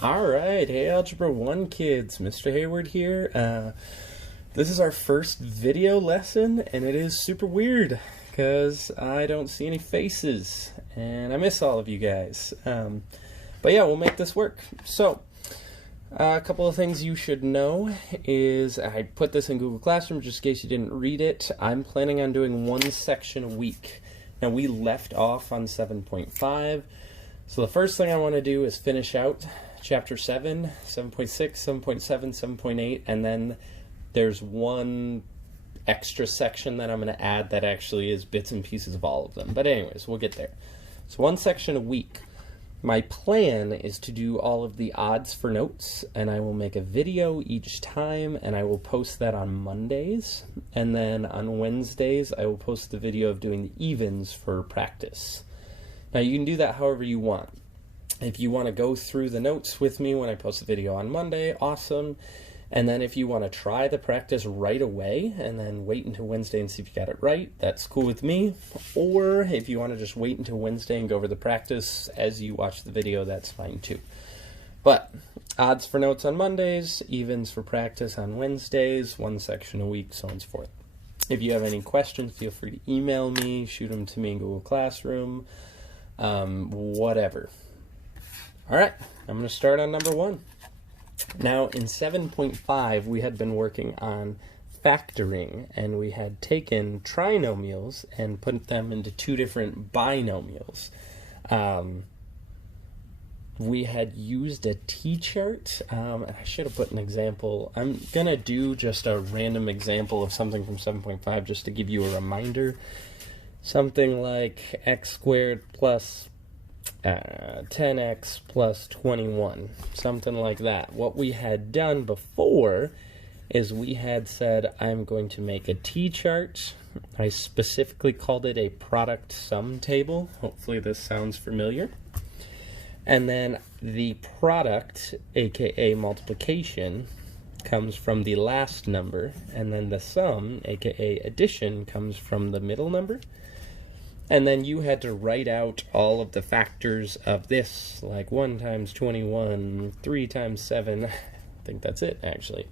Alright, hey Algebra 1 kids, Mr. Hayward here. This is our first video lesson, and it is super weird, because I don't see any faces, and I miss all of you guys. But yeah, we'll make this work. So, a couple of things you should know is, I put this in Google Classroom just in case you didn't read it. I'm planning on doing one section a week. Now, we left off on 7.5, so the first thing I want to do is finish out Chapter 7, 7.6, 7.7, 7.8, and then there's one extra section that I'm going to add that actually is bits and pieces of all of them. But anyways, we'll get there. So one section a week. My plan is to do all of the odds for notes, and I will make a video each time, and I will post that on Mondays. And then on Wednesdays, I will post the video of doing the evens for practice. Now, you can do that however you want. If you want to go through the notes with me when I post the video on Monday, awesome. And then if you want to try the practice right away and then wait until Wednesday and see if you got it right, that's cool with me. Or if you want to just wait until Wednesday and go over the practice as you watch the video, that's fine too. But odds for notes on Mondays, evens for practice on Wednesdays, one section a week, so on and so forth. If you have any questions, feel free to email me, shoot them to me in Google Classroom, whatever. All right, I'm going to start on number 1. Now, in 7.5, we had been working on factoring, and we had taken trinomials and put them into two different binomials. We had used a T-chart, and I should have put an example. I'm going to do just a random example of something from 7.5 just to give you a reminder. Something like x squared plus 10x plus 21, something like that. What we had done before is we had said, I'm going to make a T-chart. I specifically called it a product sum table. Hopefully this sounds familiar. And then the product, aka multiplication, comes from the last number, and then the sum, aka addition, comes from the middle number. And then you had to write out all of the factors of this, like 1 times 21, 3 times 7, I think that's it, actually.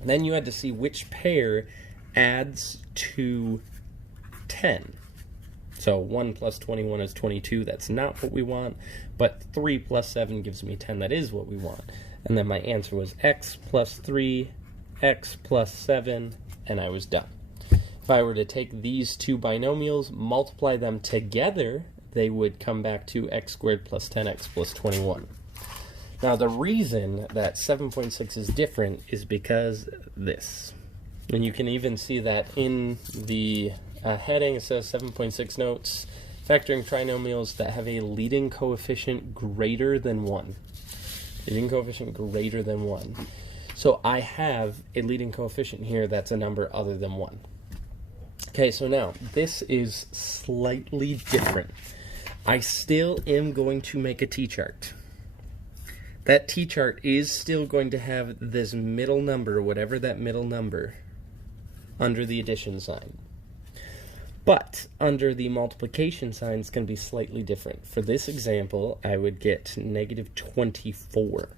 And then you had to see which pair adds to 10. So 1 plus 21 is 22, that's not what we want, but 3 plus 7 gives me 10, that is what we want. And then my answer was x plus 3, x plus 7, and I was done. If I were to take these two binomials, multiply them together, they would come back to x squared plus 10x plus 21. Now, the reason that 7.6 is different is because this. And you can even see that in the heading. It says 7.6 notes, factoring trinomials that have a leading coefficient greater than 1. Leading coefficient greater than 1. So I have a leading coefficient here that's a number other than 1. Okay, so now, this is slightly different. I still am going to make a T-chart. That T-chart is still going to have this middle number, whatever that middle number, under the addition sign. But under the multiplication sign, it's going to be slightly different. For this example, I would get negative 24.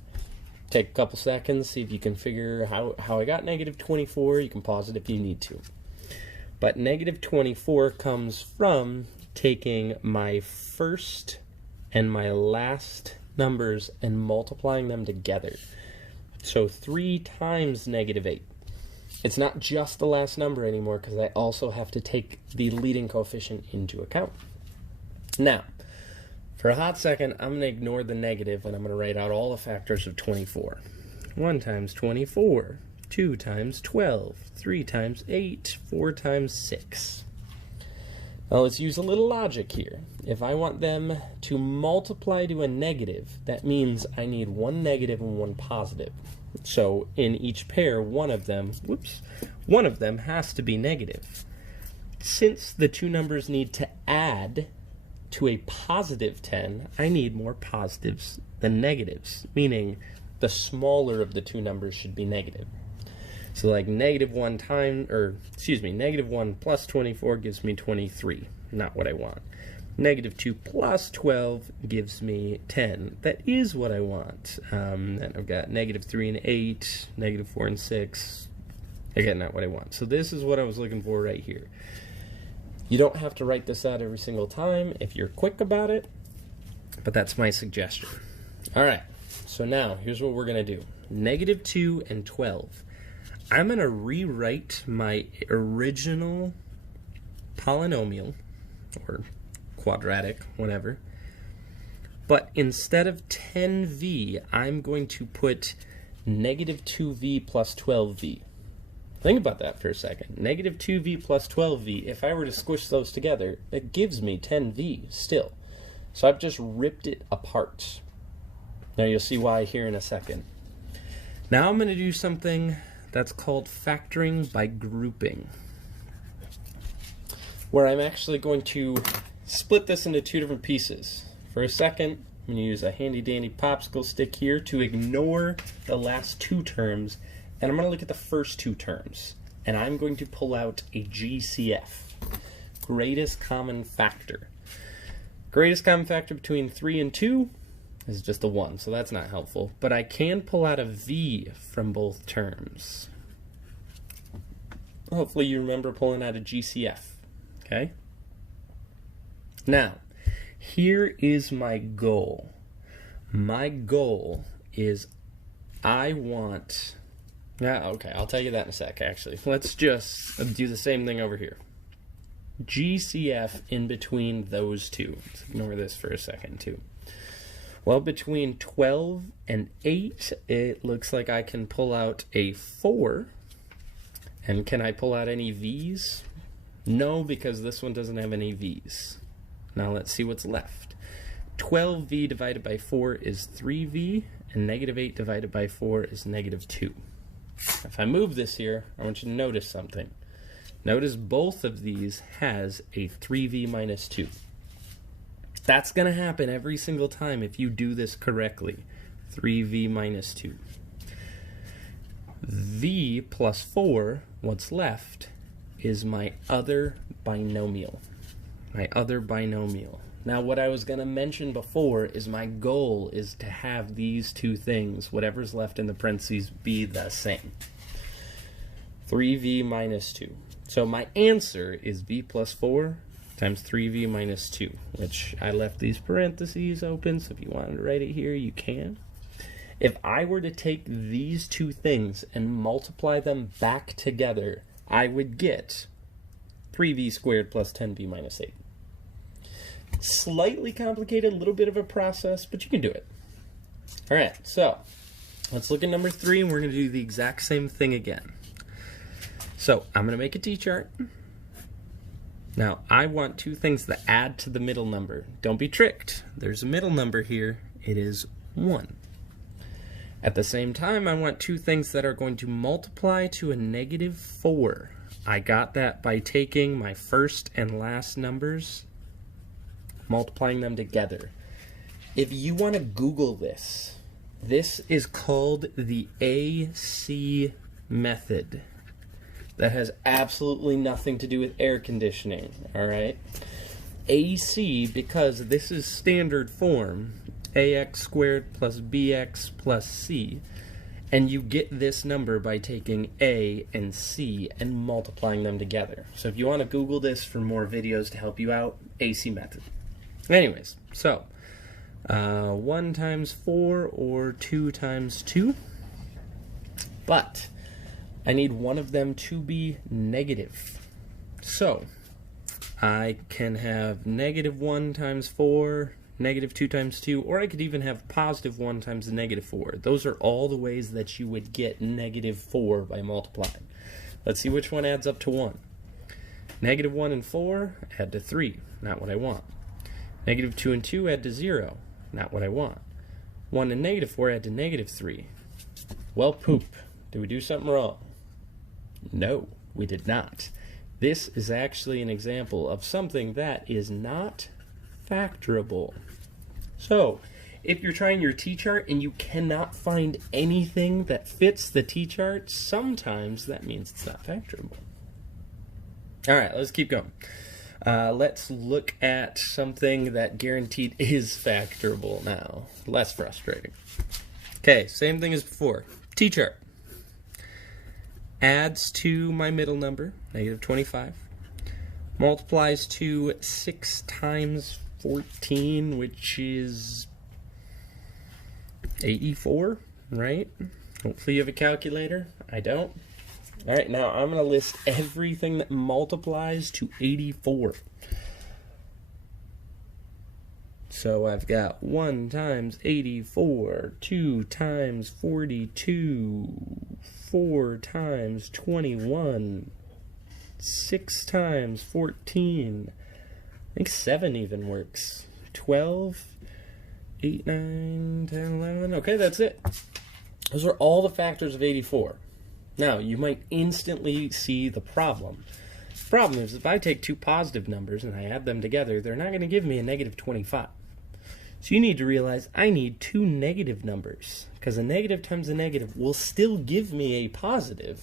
Take a couple seconds, see if you can figure how I got negative 24. You can pause it if you need to. But negative 24 comes from taking my first and my last numbers and multiplying them together. So 3 times negative 8. It's not just the last number anymore because I also have to take the leading coefficient into account. Now, for a hot second, I'm going to ignore the negative and I'm going to write out all the factors of 24. 1 times 24. 2 times 12, 3 times 8, 4 times 6. Now let's use a little logic here. If I want them to multiply to a negative, that means I need one negative and one positive. So in each pair, one of them has to be negative. Since the two numbers need to add to a positive 10, I need more positives than negatives, meaning the smaller of the two numbers should be negative. So like negative 1 plus 24 gives me 23. Not what I want. Negative 2 plus 12 gives me 10. That is what I want. Then I've got negative 3 and 8, negative 4 and 6. Again, not what I want. So this is what I was looking for right here. You don't have to write this out every single time if you're quick about it, but that's my suggestion. All right, so now here's what we're going to do. Negative 2 and 12. I'm going to rewrite my original polynomial, or quadratic, whatever. But instead of 10v, I'm going to put negative 2v plus 12v. Think about that for a second. Negative 2v plus 12v, if I were to squish those together, it gives me 10v still. So I've just ripped it apart. Now you'll see why here in a second. Now I'm going to do something that's called factoring by grouping, where I'm actually going to split this into two different pieces. For a second, I'm going to use a handy-dandy popsicle stick here to ignore the last two terms, and I'm going to look at the first two terms, and I'm going to pull out a GCF, greatest common factor. Greatest common factor between 3 and 2 is just a 1, so that's not helpful, but I can pull out a v from both terms. Hopefully you remember pulling out a GCF, okay? Now, here is my goal. My goal is okay, I'll tell you that in a sec, actually. Let's just do the same thing over here. GCF in between those two. Let's ignore this for a second, too. Well, between 12 and 8, it looks like I can pull out a 4. And can I pull out any V's? No, because this one doesn't have any V's. Now let's see what's left. 12v divided by 4 is 3v, and negative 8 divided by 4 is negative 2. If I move this here, I want you to notice something. Notice both of these has a 3v minus 2. That's going to happen every single time if you do this correctly. 3v minus 2. V plus 4, what's left, is my other binomial. My other binomial. Now what I was going to mention before is my goal is to have these two things, whatever's left in the parentheses, be the same. 3v minus 2. So my answer is v plus 4 times 3v minus 2, which I left these parentheses open, so if you wanted to write it here, you can. If I were to take these two things and multiply them back together, I would get 3v squared plus 10v minus 8. Slightly complicated, a little bit of a process, but you can do it. All right, so let's look at number 3, and we're going to do the exact same thing again. So I'm going to make a t-chart. Now, I want two things that add to the middle number. Don't be tricked. There's a middle number here. It is 1. At the same time, I want two things that are going to multiply to a negative 4. I got that by taking my first and last numbers, multiplying them together. If you want to Google this, this is called the AC method. That has absolutely nothing to do with air conditioning, all right? AC, because this is standard form, ax squared plus bx plus c, and you get this number by taking a and c and multiplying them together. So if you want to Google this for more videos to help you out, AC method. Anyways, so 1 times 4 or 2 times 2, but I need one of them to be negative. So I can have negative 1 times 4, negative 2 times 2, or I could even have positive 1 times the negative 4. Those are all the ways that you would get negative 4 by multiplying. Let's see which one adds up to 1. Negative 1 and 4 add to 3, not what I want. Negative 2 and 2 add to 0, not what I want. 1 and negative 4 add to negative 3. Well, poop. Did we do something wrong? No, we did not. This is actually an example of something that is not factorable. So, if you're trying your t-chart and you cannot find anything that fits the t-chart, sometimes that means it's not factorable. Alright, let's keep going. Let's look at something that guaranteed is factorable now. Less frustrating. Okay, same thing as before. T-chart. Adds to my middle number, negative 25. Multiplies to 6 times 14, which is 84, right? Hopefully you have a calculator. I don't. All right, now I'm going to list everything that multiplies to 84. So I've got 1 times 84, 2 times 42, 4 times 21, 6 times 14, I think 7 even works, 12, 8, 9, 10, 11, okay, that's it. Those are all the factors of 84. Now, you might instantly see the problem. The problem is if I take two positive numbers and I add them together, they're not going to give me a negative 25. So you need to realize I need two negative numbers, because a negative times a negative will still give me a positive,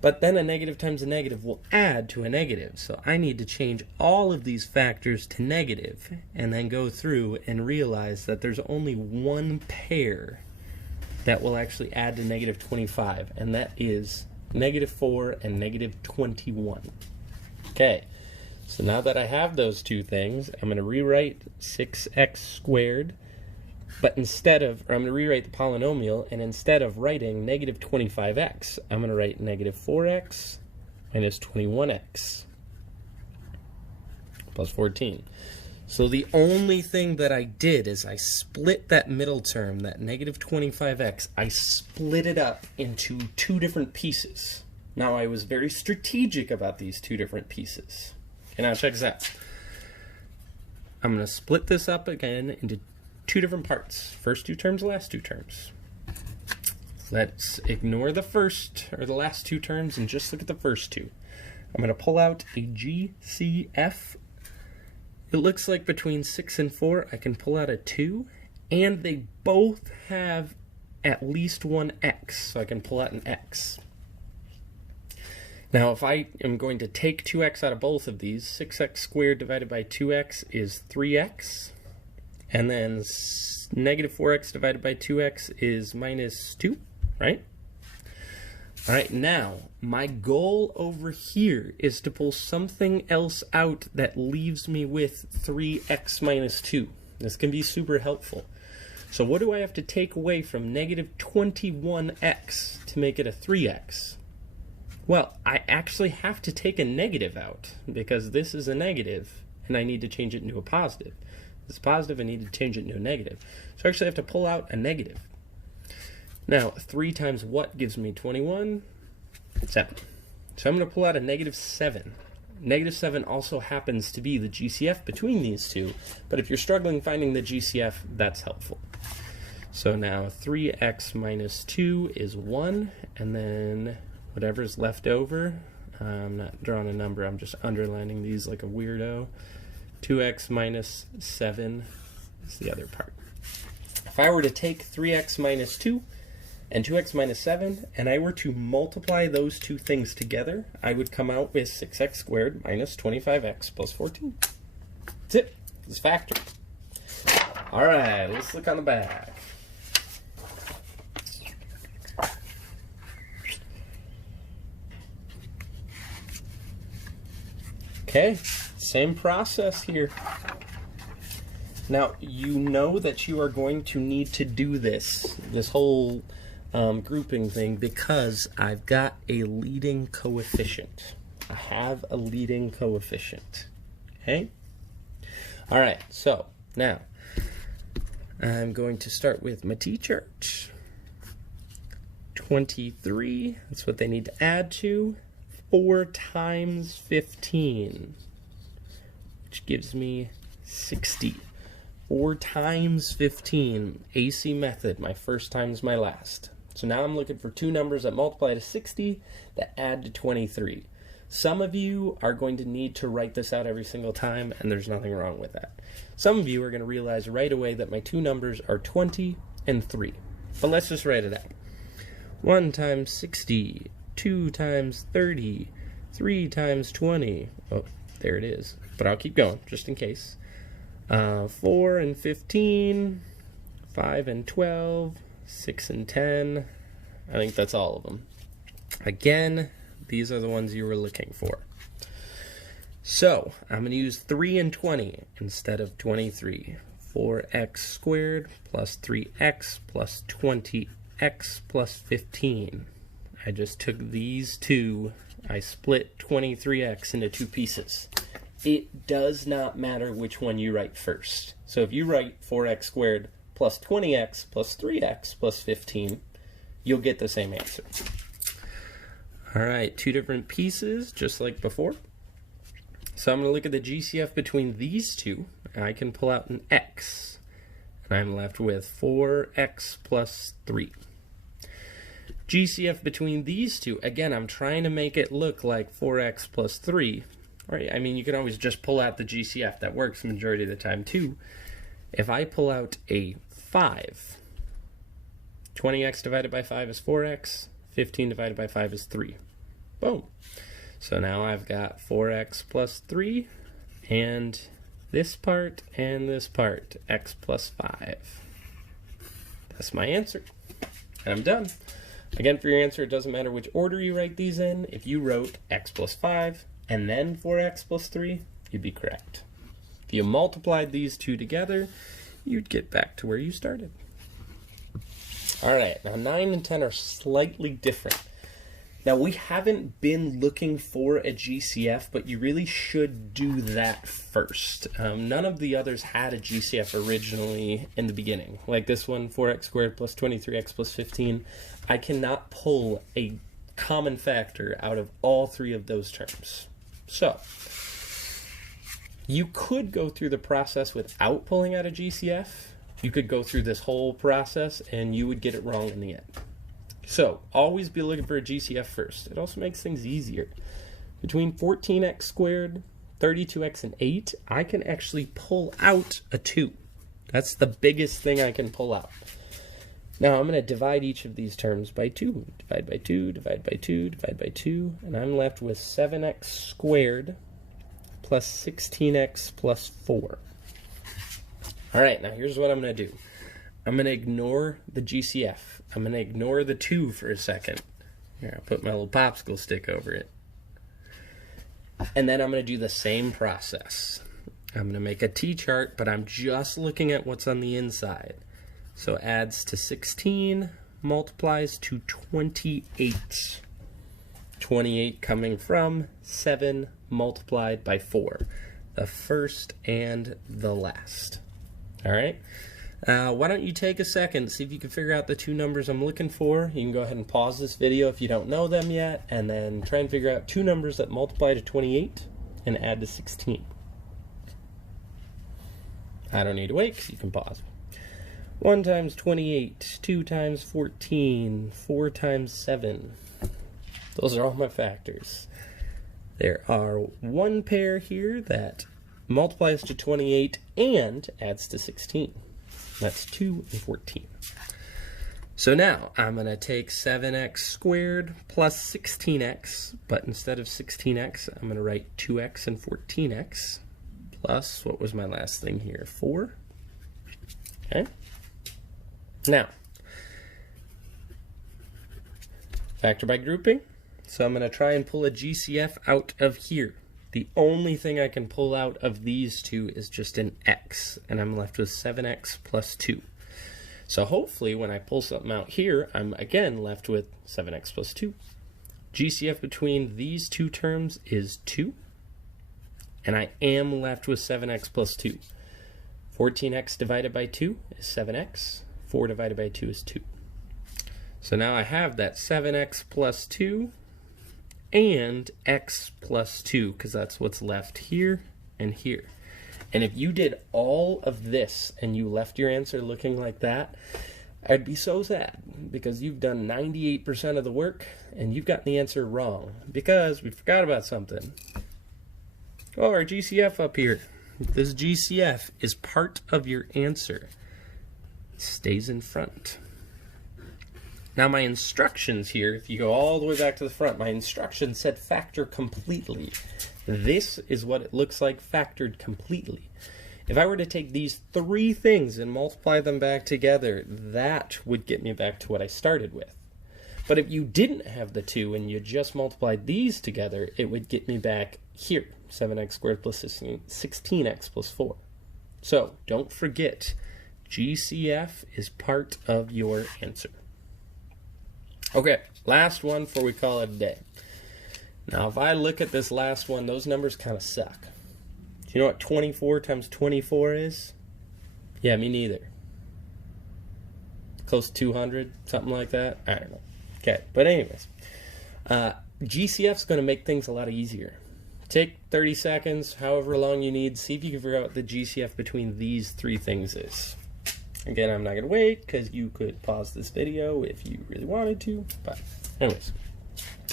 but then a negative times a negative will add to a negative. So I need to change all of these factors to negative, and then go through and realize that there's only one pair that will actually add to negative 25, and that is negative 4 and negative 21. Okay. So now that I have those two things, I'm going to rewrite 6x squared, but I'm going to rewrite the polynomial, and instead of writing negative 25x, I'm going to write negative 4x minus 21x plus 14. So the only thing that I did is I split that middle term, that negative 25x, I split it up into two different pieces. Now I was very strategic about these two different pieces. Okay, now check this out. I'm going to split this up again into two different parts. First two terms, last two terms. Let's ignore the first or the last two terms and just look at the first two. I'm going to pull out a GCF. It looks like between 6 and 4 I can pull out a 2, and they both have at least one x, so I can pull out an x. Now, if I am going to take 2x out of both of these, 6x squared divided by 2x is 3x. And then negative 4x divided by 2x is minus 2, right? All right, now, my goal over here is to pull something else out that leaves me with 3x minus 2. This can be super helpful. So what do I have to take away from negative 21x to make it a 3x? Well, I actually have to take a negative out, because this is a negative, and I need to change it into a positive. This is positive, I need to change it into a negative. So I actually have to pull out a negative. Now, 3 times what gives me 21? 7. So I'm going to pull out a negative 7. Negative 7 also happens to be the GCF between these two, but if you're struggling finding the GCF, that's helpful. So now 3x minus 2 is 1, and then whatever's left over, I'm not drawing a number, I'm just underlining these like a weirdo. 2x minus 7 is the other part. If I were to take 3x minus 2 and 2x minus 7, and I were to multiply those two things together, I would come out with 6x squared minus 25x plus 14. That's it. It's factored. All right, let's look on the back. Okay, same process here. Now, you know that you are going to need to do this whole grouping thing, because I've got a leading coefficient. I have a leading coefficient. Okay? All right, so now I'm going to start with my t-chart. 23, that's what they need to add to. 4 times 15, which gives me 60. 4 times 15, AC method, my first times my last. So now I'm looking for two numbers that multiply to 60 that add to 23. Some of you are going to need to write this out every single time, and there's nothing wrong with that. Some of you are going to realize right away that my two numbers are 20 and 3. But let's just write it out. 1 times 60, 2 times 30, 3 times 20. Oh, There it is. But I'll keep going, just in case. 4 and 15, 5 and 12, 6 and 10. I think that's all of them. Again, these are the ones you were looking for. So, I'm going to use 3 and 20 instead of 23. 4x squared plus 3x plus 20x plus 15. I just took these two. I split 23x into two pieces. It does not matter which one you write first. So if you write 4x squared plus 20x plus 3x plus 15, you'll get the same answer. All right, two different pieces, just like before. So I'm going to look at the GCF between these two, and I can pull out an x. And I'm left with 4x plus 3. GCF between these two, again, I'm trying to make it look like 4x plus 3. Right? I mean, you can always just pull out the GCF. That works the majority of the time, too. If I pull out a 5, 20x divided by 5 is 4x, 15 divided by 5 is 3. Boom. So now I've got 4x plus 3, and this part, x plus 5. That's my answer. And I'm done. Again, for your answer, it doesn't matter which order you write these in. If you wrote x plus 5 and then 4x plus 3, you'd be correct. If you multiplied these two together, you'd get back to where you started. All right, now 9 and 10 are slightly different. Now, we haven't been looking for a GCF, but you really should do that first. None of the others had a GCF originally in the beginning. Like this one, 4x squared plus 23x plus 15. I cannot pull a common factor out of all three of those terms. So, you could go through the process without pulling out a GCF. You could go through this whole process, and you would get it wrong in the end. So, always be looking for a GCF first. It also makes things easier. Between 14x squared, 32x, and 8, I can actually pull out a 2. That's the biggest thing I can pull out. Now, I'm going to divide each of these terms by 2. Divide by 2, divide by 2, divide by 2, and I'm left with 7x squared plus 16x plus 4. All right, now here's what I'm going to do. I'm going to ignore the GCF. I'm going to ignore the 2 for a second. Here, I'll put my little popsicle stick over it. And then I'm going to do the same process. I'm going to make a T-chart, but I'm just looking at what's on the inside. So adds to 16, multiplies to 28. 28 coming from 7 multiplied by 4. The first and the last. All right? Why don't you take a second, see if you can figure out the two numbers I'm looking for. You can go ahead and pause this video if you don't know them yet, and then try and figure out two numbers that multiply to 28 and add to 16. I don't need to wait, because you can pause. 1 times 28, 2 times 14, 4 times 7. Those are all my factors. There are one pair here that multiplies to 28 and adds to 16. That's 2 and 14. So now I'm going to take 7x squared plus 16x, but instead of 16x, I'm going to write 2x and 14x plus, what was my last thing here, 4. Okay. Now, factor by grouping. So I'm going to try and pull a GCF out of here. The only thing I can pull out of these two is just an x, and I'm left with 7x plus 2. So hopefully when I pull something out here, I'm again left with 7x plus 2. GCF between these two terms is 2, and I am left with 7x plus 2. 14x divided by 2 is 7x. 4 divided by 2 is 2. So now I have that 7x plus 2 and x plus 2, because that's what's left here and here. And if you did all of this and you left your answer looking like that, I'd be so sad, because you've done 98% of the work and you've gotten the answer wrong because we forgot about something. Oh, our GCF up here. This GCF is part of your answer. It stays in front. Now my instructions here, if you go all the way back to the front, my instructions said factor completely. This is what it looks like factored completely. If I were to take these three things and multiply them back together, that would get me back to what I started with. But if you didn't have the 2 and you just multiplied these together, it would get me back here, 7x squared plus 16x plus 4. So don't forget, GCF is part of your answer. Okay, last one before we call it a day. Now, if I look at this last one, those numbers kind of suck. Do you know what 24 times 24 is? Yeah, me neither. Close to 200, something like that? I don't know. Okay, but anyways, GCF is going to make things a lot easier. Take 30 seconds, however long you need, see if you can figure out what the GCF between these three things is. Again, I'm not going to wait because you could pause this video if you really wanted to, but anyways.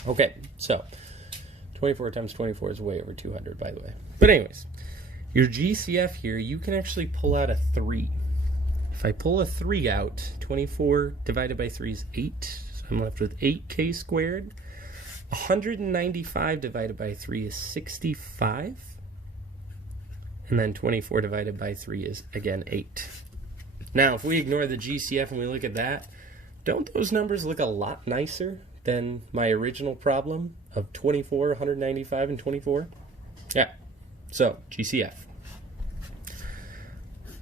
Okay, so 24 times 24 is way over 200, by the way. But anyways, your GCF here, you can actually pull out a 3. If I pull a 3 out, 24 divided by 3 is 8. So I'm left with 8k squared. 195 divided by 3 is 65. And then 24 divided by 3 is, again, 8. Now, if we ignore the GCF and we look at that, don't those numbers look a lot nicer than my original problem of 24, 195, and 24? Yeah, so GCF.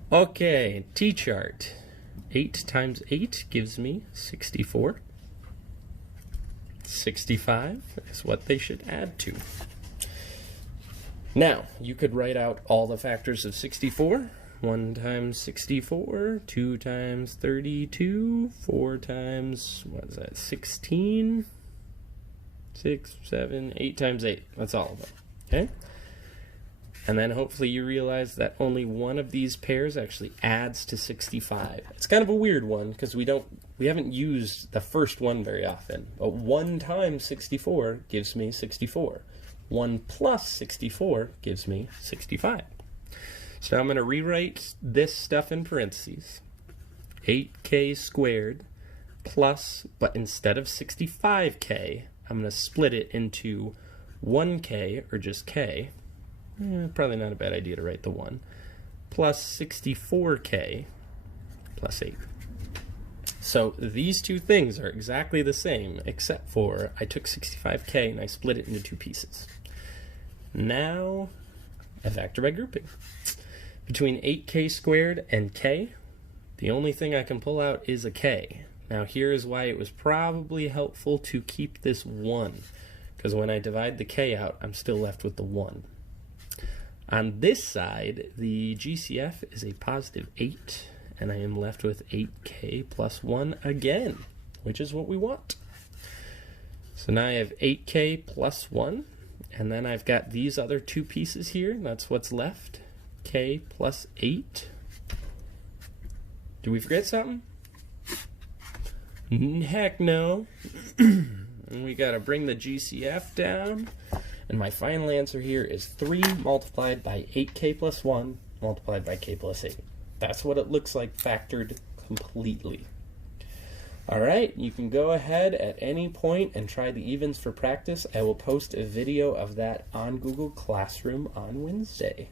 Okay, T-chart. 8 times 8 gives me 64. 65 is what they should add to. Now, you could write out all the factors of 64. 1 times 64, 2 times 32, 4 times, what is that, 16, 6, 7, 8 times 8. That's all of them, okay? And then hopefully you realize that only one of these pairs actually adds to 65. It's kind of a weird one because we haven't used the first one very often. But 1 times 64 gives me 64. 1 plus 64 gives me 65. So now I'm going to rewrite this stuff in parentheses. 8k squared plus, but instead of 65k, I'm going to split it into 1k, or just k. Probably not a bad idea to write the 1. Plus 64k plus 8. So these two things are exactly the same, except for I took 65k and I split it into 2 pieces. Now, I factor by grouping. Between 8k squared and k, the only thing I can pull out is a k. Now here is why it was probably helpful to keep this 1, because when I divide the k out, I'm still left with the 1. On this side, the GCF is a positive 8, and I am left with 8k plus 1 again, which is what we want. So now I have 8k plus 1, and then I've got these other 2 pieces here. That's what's left. K plus 8. Did we forget something? Heck no. And we got to bring the GCF down. And my final answer here is 3 multiplied by 8k plus 1 multiplied by k plus 8. That's what it looks like factored completely. Alright, you can go ahead at any point and try the evens for practice. I will post a video of that on Google Classroom on Wednesday.